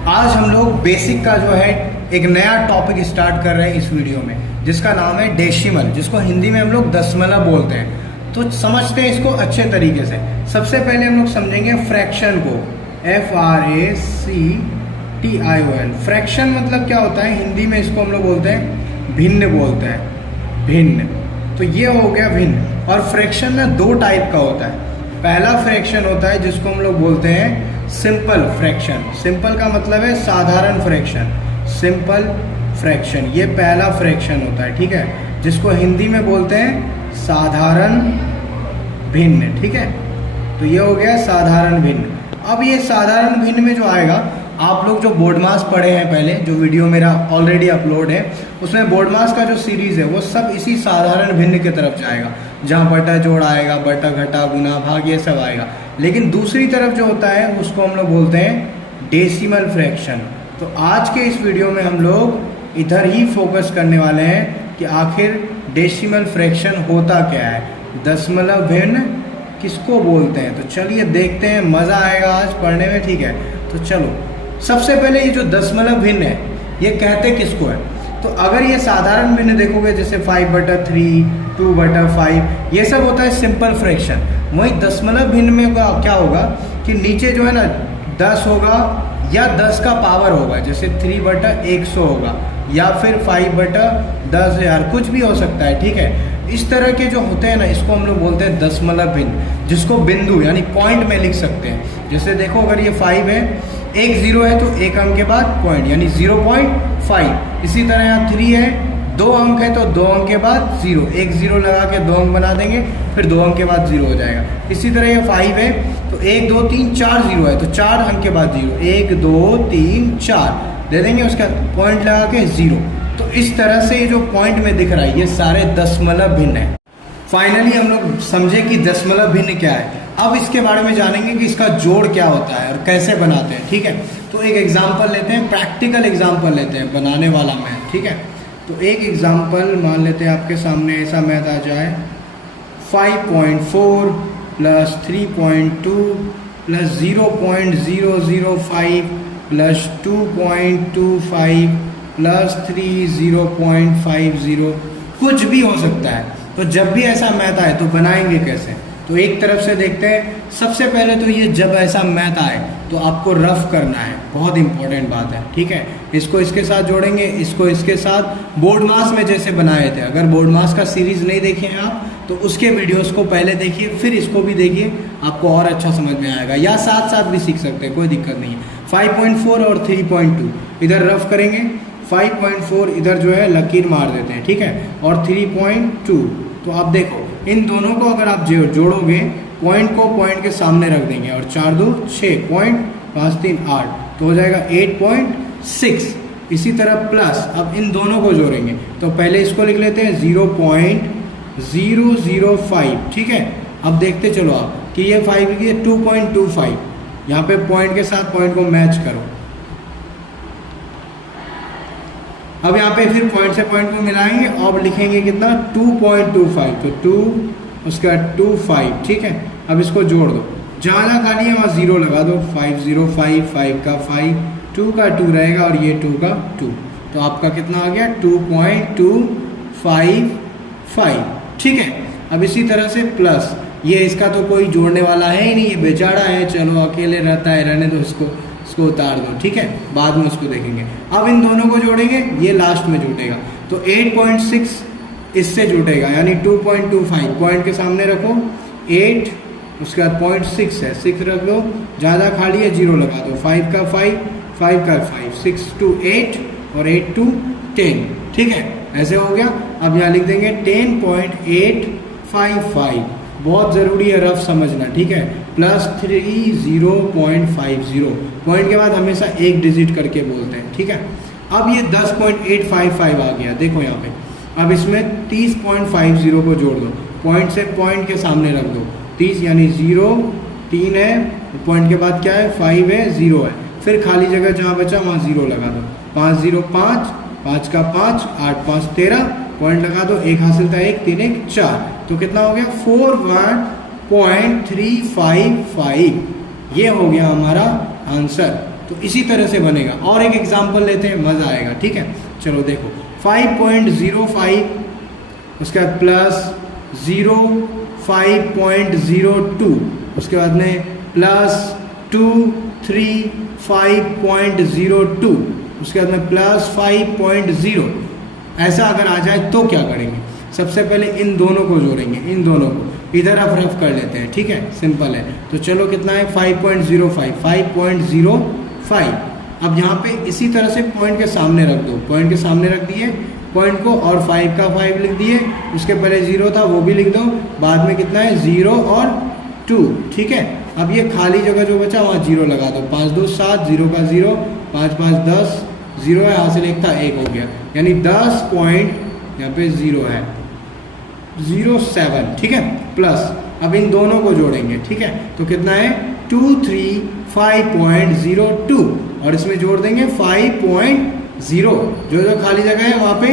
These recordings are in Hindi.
आज हम लोग बेसिक का जो है एक नया टॉपिक स्टार्ट कर रहे हैं इस वीडियो में, जिसका नाम है डेसिमल, जिसको हिंदी में हम लोग दशमलव बोलते हैं। तो समझते हैं इसको अच्छे तरीके से। सबसे पहले हम लोग समझेंगे फ्रैक्शन को, FRACTION। फ्रैक्शन मतलब क्या होता है, हिंदी में इसको हम लोग बोलते हैं भिन्न बोलते हैं, भिन्न। तो ये हो गया भिन्न। और फ्रैक्शन ना दो टाइप का होता है। पहला फ्रैक्शन होता है जिसको हम लोग बोलते हैं सिंपल फ्रैक्शन। सिंपल का मतलब है साधारण फ्रैक्शन, सिंपल फ्रैक्शन, ये पहला फ्रैक्शन होता है, ठीक है, जिसको हिंदी में बोलते हैं साधारण भिन्न, ठीक है। तो ये हो गया साधारण भिन्न। अब ये साधारण भिन्न में जो आएगा, आप लोग जो बोर्ड मास पढ़े हैं पहले, जो वीडियो मेरा ऑलरेडी अपलोड है, उसमें बोर्ड मास का जो सीरीज है वो सब इसी साधारण भिन्न की तरफ जाएगा, जहाँ बटा जोड़ आएगा, बटा घटा गुना भाग ये सब आएगा। लेकिन दूसरी तरफ जो होता है उसको हम लोग बोलते हैं डेसिमल फ्रैक्शन। तो आज के इस वीडियो में हम लोग इधर ही फोकस करने वाले हैं कि आखिर डेसिमल फ्रैक्शन होता क्या है, दशमलव भिन्न किसको बोलते हैं। तो चलिए देखते हैं, मज़ा आएगा आज पढ़ने में, ठीक है। तो चलो, सबसे पहले ये जो दशमलव भिन्न है ये कहते किसको है। तो अगर ये साधारण भिन्न देखोगे, जैसे 5/3, 2/5, ये सब होता है सिंपल फ्रैक्शन। वहीं दशमलव भिन्न में क्या होगा कि नीचे जो है ना 10 होगा या 10 का पावर होगा, जैसे 3/100 होगा, या फिर 5/10,000, कुछ भी हो सकता है, ठीक है। इस तरह के जो होते हैं ना, इसको हम लोग बोलते हैं दशमलव भिन्न, जिसको बिंदु यानी पॉइंट में लिख सकते हैं। जैसे देखो, अगर ये 5 है, एक 0 है तो एक अंक के बाद पॉइंट यानी 0.5। इसी तरह यहाँ 3 है, 2 अंक है तो 2 अंक के बाद 0, एक 0 लगा के 2 अंक बना देंगे, फिर 2 अंक के बाद 0 हो जाएगा। इसी तरह ये 5 है तो 1 2 3 4 0 है तो 4 अंक के बाद 0, 1 2 3 4 दे देंगे, उसका पॉइंट लगा के 0। तो इस तरह से ये जो पॉइंट में दिख रहा है ये सारे दशमलव भिन्न है। फाइनली हम लोग समझे कि दशमलव भिन्न क्या है। अब इसके बारे में जानेंगे कि इसका जोड़ क्या होता है और कैसे बनाते हैं, ठीक है। तो एक एग्जांपल लेते हैं, प्रैक्टिकल एग्जांपल लेते हैं, बनाने वाला मैथ, ठीक है। तो एक एग्जांपल मान लेते हैं, आपके सामने ऐसा मैथ आ जाए, 5.4 + 3.2 + 0.005 + 2.25 + 3 0.50, कुछ भी हो सकता है। तो जब भी ऐसा मैथ आए तो बनाएंगे कैसे। तो एक तरफ से देखते हैं। सबसे पहले तो ये जब ऐसा मैथ आए तो आपको रफ करना है, बहुत इंपॉर्टेंट बात है, ठीक है। इसको इसके साथ जोड़ेंगे, इसको इसके साथ, बोर्ड मास में जैसे बनाए थे। अगर बोर्ड मास का सीरीज नहीं देखे हैं आप तो उसके वीडियोस को पहले देखिए, फिर इसको भी देखिए, आपको और अच्छा समझ में आएगा, या साथ साथ भी सीख सकते हैं, कोई दिक्कत नहीं है। 5.4 और 3.2 इधर रफ करेंगे, 5.4 इधर जो है लकीर मार देते हैं, ठीक है, और 3.2। तो आप देखो, इन दोनों को अगर आप जोड़ोगे, पॉइंट को पॉइंट के सामने रख देंगे, और 4 2 6, पॉइंट 5 3 8, तो हो जाएगा 8.6। इसी तरह प्लस, अब इन दोनों को जोड़ेंगे तो पहले इसको लिख लेते हैं 0.005, ठीक है। अब देखते चलो आप कि ये 5 लिखिए, 2.25, यहाँ पे पॉइंट के साथ पॉइंट को मैच करो। अब यहाँ पे फिर पॉइंट से पॉइंट को मिलाएंगे और लिखेंगे कितना, 2.25, तो 2 उसके बाद 25, ठीक है। अब इसको जोड़ दो, जहाँ जहाँ खाली है वहाँ 0 लगा दो, 5 0 5, 5 का 5, 2 का 2 रहेगा, और ये 2 का 2, तो आपका कितना आ गया, 2.255, ठीक है। अब इसी तरह से प्लस, ये इसका तो कोई जोड़ने वाला है ही नहीं, ये बेचारा है, चलो अकेले रहता है, रहने दो इसको उतार दो, ठीक है, बाद में उसको देखेंगे। अब इन दोनों को जोड़ेंगे, ये लास्ट में जुटेगा, तो 8.6 इससे जुटेगा, यानी 2.25, पॉइंट के सामने रखो, 8 उसके बाद 0.6 है, 6 रख दो, ज़्यादा खाली है 0 लगा दो, 5 का 5, 5 का 5, 6 to 8 और 8 to 10, ठीक है, ऐसे हो गया। अब यहाँ लिख देंगे 10.855, बहुत ज़रूरी है रफ समझना, ठीक है, + 3 0.50, पॉइंट के बाद हमेशा एक डिजिट करके बोलते हैं, ठीक है। अब ये 10.855 आ गया, देखो यहाँ पे। अब इसमें 30.50 को जोड़ दो, पॉइंट से पॉइंट के सामने रख दो, 30 यानी 0 3 है, पॉइंट के बाद क्या है, 5 है, 0 है, फिर खाली जगह जहाँ बचा वहाँ 0 लगा दो, 5 0 5, 5 का 5, 8 5 13, पॉइंट लगा दो, एक हासिल था, 1 3 1 4, तो कितना हो गया, 41.355। ये हो गया हमारा आंसर, तो इसी तरह से बनेगा। और एक एग्जांपल लेते हैं, मज़ा आएगा, ठीक है। चलो देखो 5.05, उसके बाद प्लस 5.02, उसके बाद में प्लस 235.02, उसके बाद में प्लस 5.0। ऐसा अगर आ जाए तो क्या करेंगे, सबसे पहले इन दोनों को जोड़ेंगे, इन दोनों को इधर आप रफ कर लेते हैं, ठीक है, सिंपल है। तो चलो कितना है 5.05। अब यहाँ पे इसी तरह से पॉइंट के सामने रख दो, पॉइंट के सामने रख दिए पॉइंट को, और 5 का 5 लिख दिए, उसके पहले 0 था वो भी लिख दो, बाद में कितना है 0 और 2, ठीक है। अब ये खाली जगह जो बचा वहाँ 0 लगा दो, 5 2 7, 0 का 0, 5 5 10, 0 है, यहाँ से एक था 1 हो गया, यानी 10 पॉइंट यहाँ पे 0 है 07, ठीक है। प्लस अब इन दोनों को जोड़ेंगे, ठीक है, तो कितना है 235.02, और इसमें जोड़ देंगे 5.0, जो जो खाली जगह है वहाँ पे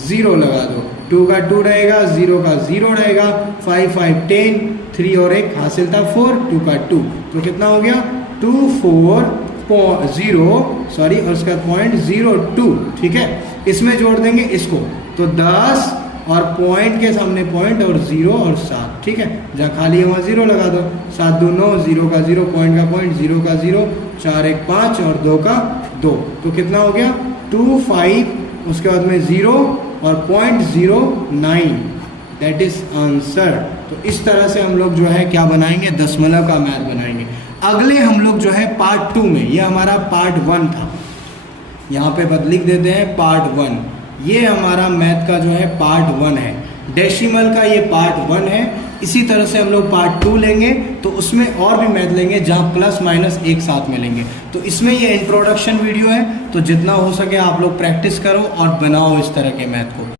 0 लगा दो, 2 का 2 रहेगा, 0 का 0 रहेगा, 5 5 10, 3 और 1 हासिल था 4, 2 का 2, तो कितना हो गया 24.0, सॉरी, और उसका 0.02, ठीक है। इसमें जोड़ देंगे इसको, तो 10 और पॉइंट के सामने पॉइंट और 0 और 7, ठीक है, जहाँ खाली है वहाँ 0 लगा दो, 7 2 9, 0 का 0, पॉइंट का पॉइंट, 0 का 0, 4 1 5 और 2 का 2, तो कितना हो गया 25, उसके बाद में 0 और 0.09, दैट इज आंसर। तो इस तरह से हम लोग जो है क्या बनाएंगे, दशमलव का मैथ बनाएंगे। अगले हम लोग जो है पार्ट 2 में, ये हमारा पार्ट 1 था, यहाँ पे लिख देते हैं पार्ट 1, ये हमारा मैथ का जो है पार्ट 1 है, डेसिमल का ये पार्ट 1 है। इसी तरह से हम लोग पार्ट 2 लेंगे तो उसमें और भी मैथ लेंगे जहाँ प्लस माइनस एक साथ में लेंगे। तो इसमें ये इंट्रोडक्शन वीडियो है, तो जितना हो सके आप लोग प्रैक्टिस करो और बनाओ इस तरह के मैथ को।